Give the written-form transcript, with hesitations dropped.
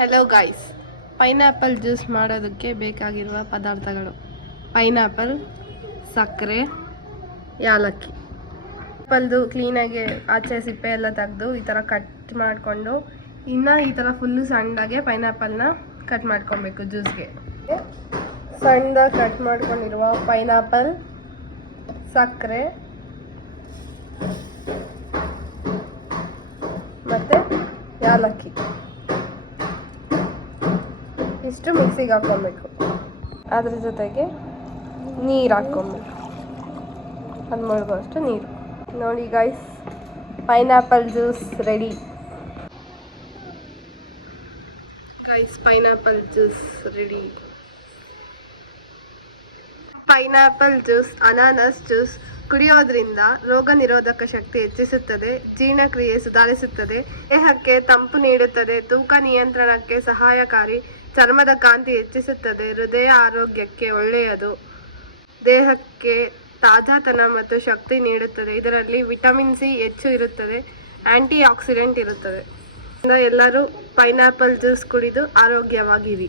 Hello guys, pineapple juice ಮಾಡೋದಕ್ಕೆ ಬೇಕಾಗಿರುವ ಪದಾರ್ಥಗಳು: ಪೈನಾಪಲ್, ಸಕ್ಕರೆ, ಯಾಲಕ್ಕಿ. ಆ್ಯಪಲ್ದು ಕ್ಲೀನಾಗಿ ಆಚೆ ಸಿಪ್ಪೆ ಎಲ್ಲ ತೆಗೆದು ಈ ಥರ ಕಟ್ ಮಾಡಿಕೊಂಡು ಇನ್ನು ಈ ಥರ ಫುಲ್ಲು ಸಣ್ಣದಾಗೆ ಪೈನಾಪಲ್ನ ಕಟ್ ಮಾಡ್ಕೊಬೇಕು. ಜ್ಯೂಸ್ಗೆ ಸಣ್ಣದಾಗಿ ಕಟ್ ಮಾಡ್ಕೊಂಡಿರುವ ಪೈನಾಪಲ್, ಸಕ್ಕರೆ ಮತ್ತು ಯಾಲಕ್ಕಿ ಇಷ್ಟು ಮಿಕ್ಸಿಗೆ ಹಾಕ್ಕೊಬೇಕು. ಅದ್ರ ಜೊತೆಗೆ ನೀರು ಹಾಕ್ಕೊಬೇಕು, ಅದು ಮುಳುಗುವಷ್ಟು ನೀರು. ನೋಡಿ guys, pineapple juice ready. Guys, pineapple juice ready. Pineapple juice ಅನಾನಸ್ ಜ್ಯೂಸ್ ಕುಡಿಯೋದ್ರಿಂದ ರೋಗ ನಿರೋಧಕ ಶಕ್ತಿ ಹೆಚ್ಚಿಸುತ್ತದೆ, ಜೀರ್ಣಕ್ರಿಯೆ ಸುಧಾರಿಸುತ್ತದೆ, ದೇಹಕ್ಕೆ ತಂಪು ನೀಡುತ್ತದೆ, ತೂಕ ನಿಯಂತ್ರಣಕ್ಕೆ ಸಹಾಯಕಾರಿ, ಚರ್ಮದ ಕಾಂತಿ ಹೆಚ್ಚಿಸುತ್ತದೆ, ಹೃದಯ ಆರೋಗ್ಯಕ್ಕೆ ಒಳ್ಳೆಯದು, ದೇಹಕ್ಕೆ ತಾಜಾತನ ಮತ್ತು ಶಕ್ತಿ ನೀಡುತ್ತದೆ. ಇದರಲ್ಲಿ ವಿಟಮಿನ್ ಸಿ ಹೆಚ್ಚು ಇರುತ್ತದೆ, ಆಂಟಿ ಆಕ್ಸಿಡೆಂಟ್ ಇರುತ್ತದೆ. ಎಲ್ಲರೂ ಪೈನಾಪಲ್ ಜ್ಯೂಸ್ ಕುಡಿದು ಆರೋಗ್ಯವಾಗಿರಿ.